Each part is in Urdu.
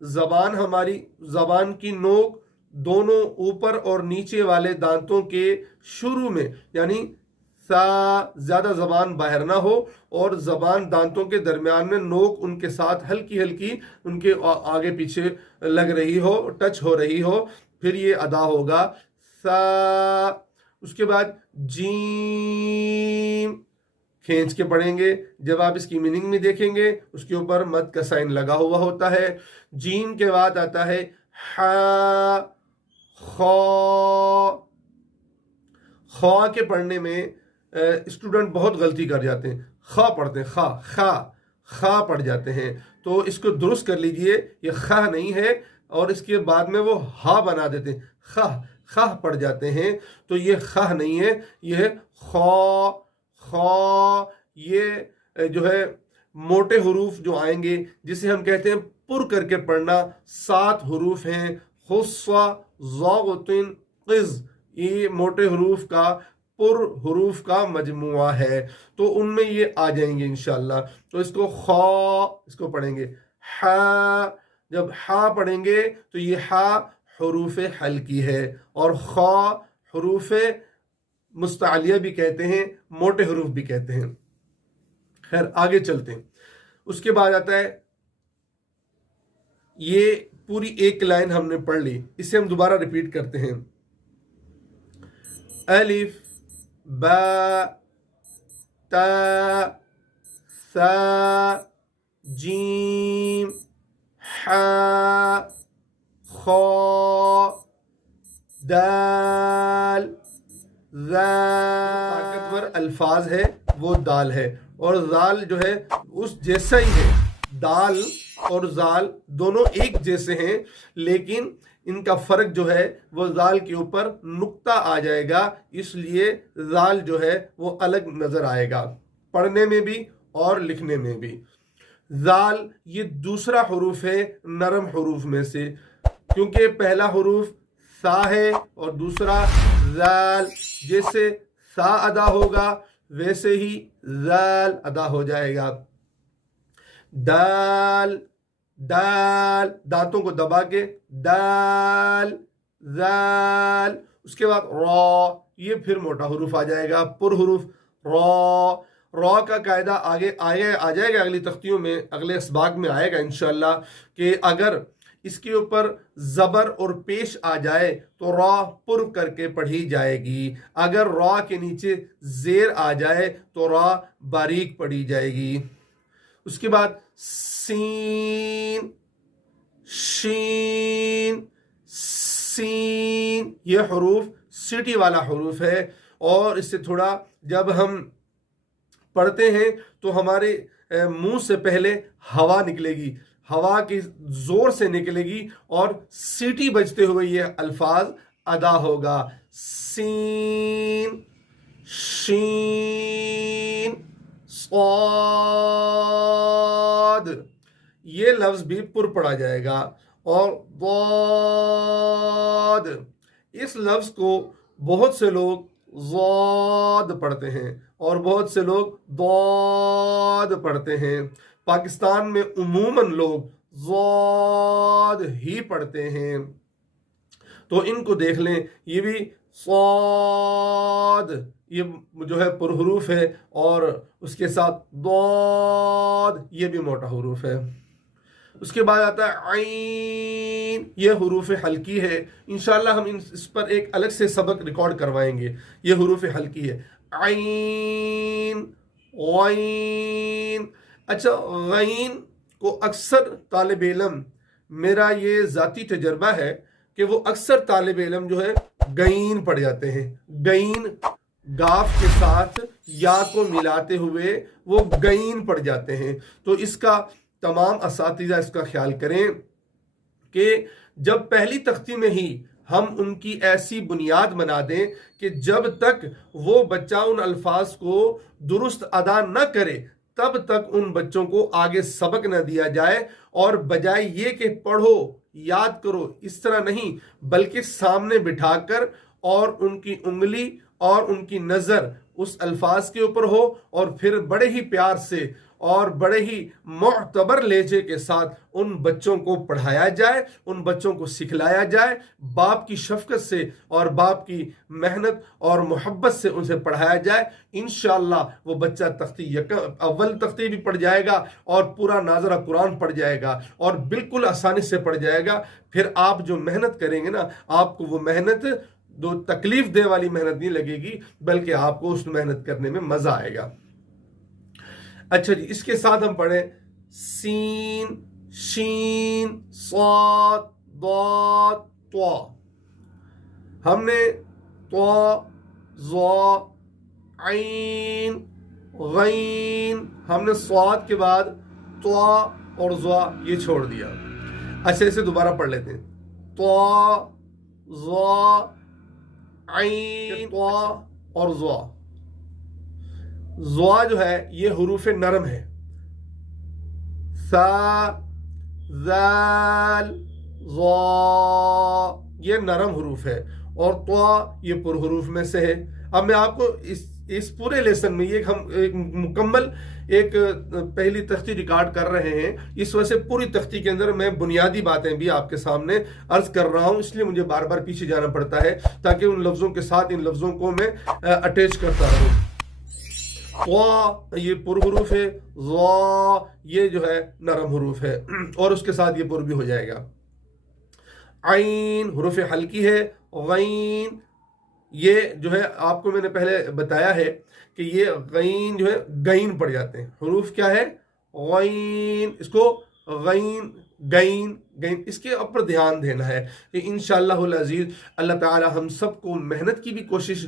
زبان ہماری زبان کی نوک دونوں اوپر اور نیچے والے دانتوں کے شروع میں، یعنی سا زیادہ زبان باہر نہ ہو اور زبان دانتوں کے درمیان میں نوک ان کے ساتھ ہلکی ہلکی ان کے آگے پیچھے لگ رہی ہو، ٹچ ہو رہی ہو، پھر یہ ادا ہوگا سا۔ اس کے بعد جیم کھینچ کے پڑھیں گے، جب آپ اس کی میننگ میں دیکھیں گے اس کے اوپر مد کا سائن لگا ہوا ہوتا ہے۔ جیم کے بعد آتا ہے ہا، خا۔ خا کے پڑھنے میں اسٹوڈنٹ بہت غلطی کر جاتے ہیں، خا پڑھتے ہیں، خا خا خا پڑھ جاتے ہیں، تو اس کو درست کر لیجئے، یہ خا نہیں ہے، اور اس کے بعد میں وہ ہا بنا دیتے ہیں، خا خا پڑھ جاتے ہیں، تو یہ خا نہیں ہے، یہ ہے خا خا۔ یہ جو ہے موٹے حروف جو آئیں گے جسے ہم کہتے ہیں پر کر کے پڑھنا، 7 حروف ہیں، خصا ضاغطن قز، یہ موٹے حروف کا پر حروف کا مجموعہ ہے، تو ان میں یہ آ جائیں گے انشاءاللہ۔ تو اس کو خا اس کو پڑھیں گے، ہا جب ہا پڑھیں گے تو یہ ہا حروف حلقی ہے، اور خا حروف مستعلیہ بھی کہتے ہیں، موٹے حروف بھی کہتے ہیں۔ خیر آگے چلتے ہیں۔ اس کے بعد آتا ہے، یہ پوری ایک لائن ہم نے پڑھ لی، اسے ہم دوبارہ ریپیٹ کرتے ہیں۔ الف با تا سا جیم حا خا دال ذال۔ طاقتور الفاظ ہے وہ دال ہے، اور ذال جو ہے اس جیسا ہی ہے، دال اور ذال دونوں ایک جیسے ہیں، لیکن ان کا فرق جو ہے وہ ذال کے اوپر نقطہ آ جائے گا، اس لیے ذال جو ہے وہ الگ نظر آئے گا پڑھنے میں بھی اور لکھنے میں بھی۔ ذال یہ دوسرا حروف ہے نرم حروف میں سے، کیونکہ پہلا حروف سا ہے اور دوسرا ذال، جیسے سا ادا ہوگا ویسے ہی ذال ادا ہو جائے گا۔ دال دال دانتوں کو دبا کے دال ذال۔ اس کے بعد را، یہ پھر موٹا حروف آ جائے گا، پر حروف را۔ را کا قاعدہ آگے آ جائے گا اگلی تختیوں میں، اگلے اسباق میں آئے گا انشاءاللہ، کہ اگر اس کے اوپر زبر اور پیش آ جائے تو را پر کر کے پڑھی جائے گی، اگر را کے نیچے زیر آ جائے تو را باریک پڑھی جائے گی۔ اس کے بعد سین شین سین، یہ حروف سٹی والا حروف ہے، اور اس سے تھوڑا جب ہم پڑھتے ہیں تو ہمارے منہ سے پہلے ہوا نکلے گی، ہوا کی زور سے نکلے گی، اور سیٹی بجتے ہوئے یہ الفاظ ادا ہوگا۔ سین شین صاد، یہ لفظ بھی پر پڑھا جائے گا، اور ضاد، اس لفظ کو بہت سے لوگ ضاد پڑھتے ہیں اور بہت سے لوگ ضاد پڑھتے ہیں۔ پاکستان میں عموماً لوگ ضاد ہی پڑھتے ہیں، تو ان کو دیکھ لیں، یہ بھی صاد، یہ جو ہے پر حروف ہے، اور اس کے ساتھ ضاد، یہ بھی موٹا حروف ہے۔ اس کے بعد آتا ہے عین، یہ حروف حلقی ہے، انشاءاللہ ہم اس پر ایک الگ سے سبق ریکارڈ کروائیں گے۔ یہ حروف حلقی ہے، عین غین۔ اچھا، غین کو اکثر طالب علم، میرا یہ ذاتی تجربہ ہے کہ وہ اکثر طالب علم جو ہے گئین پڑھ جاتے ہیں، گئین گاف کے ساتھ یا کو ملاتے ہوئے وہ گئین پڑھ جاتے ہیں۔ تو اس کا تمام اساتذہ اس کا خیال کریں کہ جب پہلی تختی میں ہی ہم ان کی ایسی بنیاد بنا دیں کہ جب تک وہ بچہ ان الفاظ کو درست ادا نہ کرے تب تک ان بچوں کو آگے سبق نہ دیا جائے، اور بجائے یہ کہ پڑھو یاد کرو، اس طرح نہیں، بلکہ سامنے بٹھا کر اور ان کی انگلی اور ان کی نظر اس الفاظ کے اوپر ہو اور پھر بڑے ہی پیار سے اور بڑے ہی معتبر لہجے کے ساتھ ان بچوں کو پڑھایا جائے، ان بچوں کو سکھلایا جائے، باپ کی شفقت سے اور باپ کی محنت اور محبت سے ان سے پڑھایا جائے۔ انشاءاللہ وہ بچہ اول تختی بھی پڑھ جائے گا اور پورا ناظرہ قرآن پڑھ جائے گا اور بالکل آسانی سے پڑھ جائے گا۔ پھر آپ جو محنت کریں گے نا، آپ کو وہ محنت دو تکلیف دے والی محنت نہیں لگے گی، بلکہ آپ کو اس محنت کرنے میں مزہ آئے گا۔ اچھا جی، اس کے ساتھ ہم پڑھیں سین، شین، صاد، ضاد، طا۔ ہم نے طا، ظا، عین، غین، ہم نے صاد کے بعد طا اور ظا یہ چھوڑ دیا۔ اچھا اسے دوبارہ پڑھ لیتے ہیں، طا، ظا، عین، طا اور ظا۔ ظا جو ہے یہ حروف نرم ہے، ثا، ذال، ظا یہ نرم حروف ہے اور طا یہ پر حروف میں سے ہے۔ اب میں آپ کو اس پورے لیسن میں یہ ہم ایک مکمل پہلی تختی ریکارڈ کر رہے ہیں، اس وجہ سے پوری تختی کے اندر میں بنیادی باتیں بھی آپ کے سامنے عرض کر رہا ہوں، اس لیے مجھے بار بار پیچھے جانا پڑتا ہے تاکہ ان لفظوں کے ساتھ ان لفظوں کو میں اٹیچ کرتا رہوں۔ طا یہ پر حروف ہے، ظا یہ جو ہے نرم حروف ہے اور اس کے ساتھ یہ پر بھی ہو جائے گا۔ عین حروف حلقی ہے، غین یہ جو ہے آپ کو میں نے پہلے بتایا ہے کہ یہ غین جو ہے گین پڑ جاتے ہیں۔ حروف کیا ہے؟ غین، اس کو غین، گین، گین، اس کے اوپر دھیان دینا ہے کہ انشاءاللہ العزیز اللہ تعالی ہم سب کو محنت کی بھی کوشش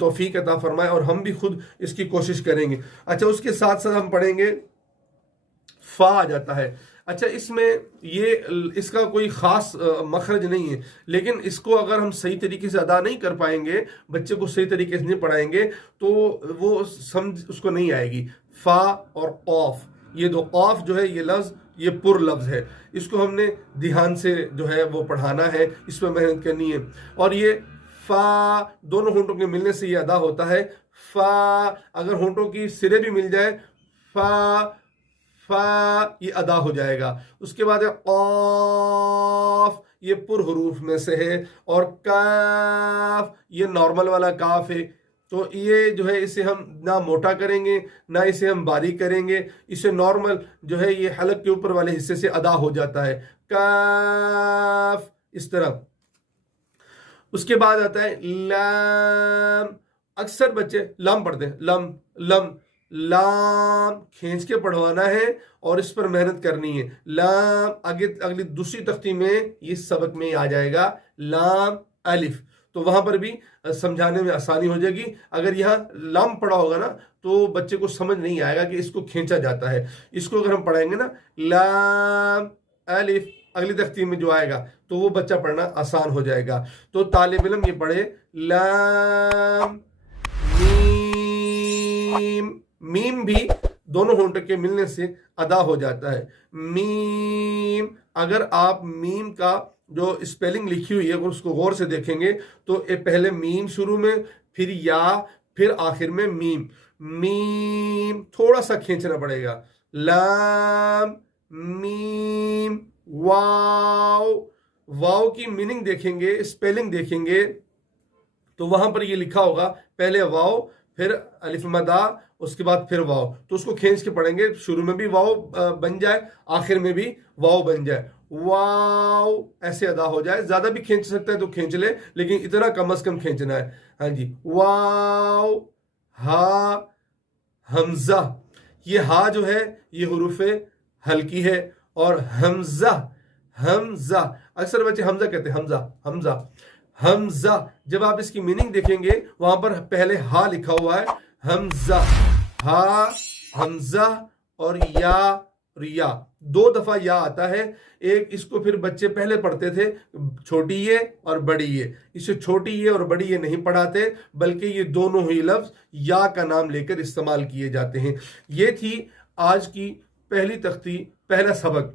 توفیق عطا فرمائے اور ہم بھی خود اس کی کوشش کریں گے۔ اچھا اس کے ساتھ ساتھ ہم پڑھیں گے فا آ جاتا ہے۔ اچھا اس میں اس کا کوئی خاص مخرج نہیں ہے، لیکن اس کو اگر ہم صحیح طریقے سے ادا نہیں کر پائیں گے، بچے کو صحیح طریقے سے نہیں پڑھائیں گے تو وہ سمجھ اس کو نہیں آئے گی۔ فا اور قاف، یہ دو قاف جو ہے یہ لفظ یہ پر لفظ ہے، اس کو ہم نے دھیان سے جو ہے وہ پڑھانا ہے، اس پہ محنت کرنی ہے۔ اور یہ فا دونوں ہونٹوں کے ملنے سے یہ ادا ہوتا ہے۔ فا اگر ہونٹوں کی سرے بھی مل جائے، فا فا یہ ادا ہو جائے گا۔ اس کے بعد قاف یہ پر حروف میں سے ہے اور کاف یہ نارمل والا کاف ہے۔ تو یہ جو ہے اسے ہم نہ موٹا کریں گے نہ اسے ہم باریک کریں گے، اسے نارمل جو ہے یہ حلق کے اوپر والے حصے سے ادا ہو جاتا ہے، کاف اس طرح۔ اس کے بعد آتا ہے لام، اکثر بچے لام پڑھتے ہیں، لم لم، لام کھینچ کے پڑھوانا ہے اور اس پر محنت کرنی ہے۔ لام اگلی دوسری تختی میں اس سبق میں آ جائے گا لام الف، تو وہاں پر بھی سمجھانے میں آسانی ہو جائے گی۔ اگر یہاں لام پڑھا ہوگا نا تو بچے کو سمجھ نہیں آئے گا کہ اس کو کھینچا جاتا ہے۔ اس کو اگر ہم پڑھائیں گے نا لام الف، اگلی تختی میں جو آئے گا تو وہ بچہ پڑھنا آسان ہو جائے گا۔ تو طالب علم یہ پڑھے لام میم، میم بھی دونوں ہونٹوں کے ملنے سے ادا ہو جاتا ہے۔ میم اگر آپ میم کا جو اسپیلنگ لکھی ہوئی ہے اگر اس کو غور سے دیکھیں گے تو پہلے میم شروع میں، پھر یا، پھر آخر میں میم، میم تھوڑا سا کھینچنا پڑے گا۔ لام میم واو، واو کی میننگ دیکھیں گے، اسپیلنگ دیکھیں گے تو وہاں پر یہ لکھا ہوگا پہلے واو پھر الف مدہ اس کے بعد پھر واو، تو اس کو کھینچ کے پڑھیں گے، شروع میں بھی واو بن جائے آخر میں بھی واو بن جائے، واو ایسے ادا ہو جائے۔ زیادہ بھی کھینچ سکتا ہے تو کھینچ لے، لیکن اتنا کم از کم کھینچنا ہے۔ ہاں جی، واو، ہا، حمزہ، یہ ہا جو ہے یہ حروف حلقی ہے اور حمزہ، حمزہ اکثر بچے حمزہ کہتے ہیں، حمزہ حمزہ حمزہ، جب آپ اس کی میننگ دیکھیں گے وہاں پر پہلے ہا لکھا ہوا ہے، حمزہ، ہا، حمزہ اور یا، ریا دو دفعہ یا آتا ہے۔ ایک اس کو پھر بچے پہلے پڑھتے تھے چھوٹی یہ اور بڑی یہ، اسے چھوٹی یہ اور بڑی یہ نہیں پڑھاتے بلکہ یہ دونوں ہی لفظ یا کا نام لے کر استعمال کیے جاتے ہیں۔ یہ تھی آج کی پہلی تختی، پہلا سبق۔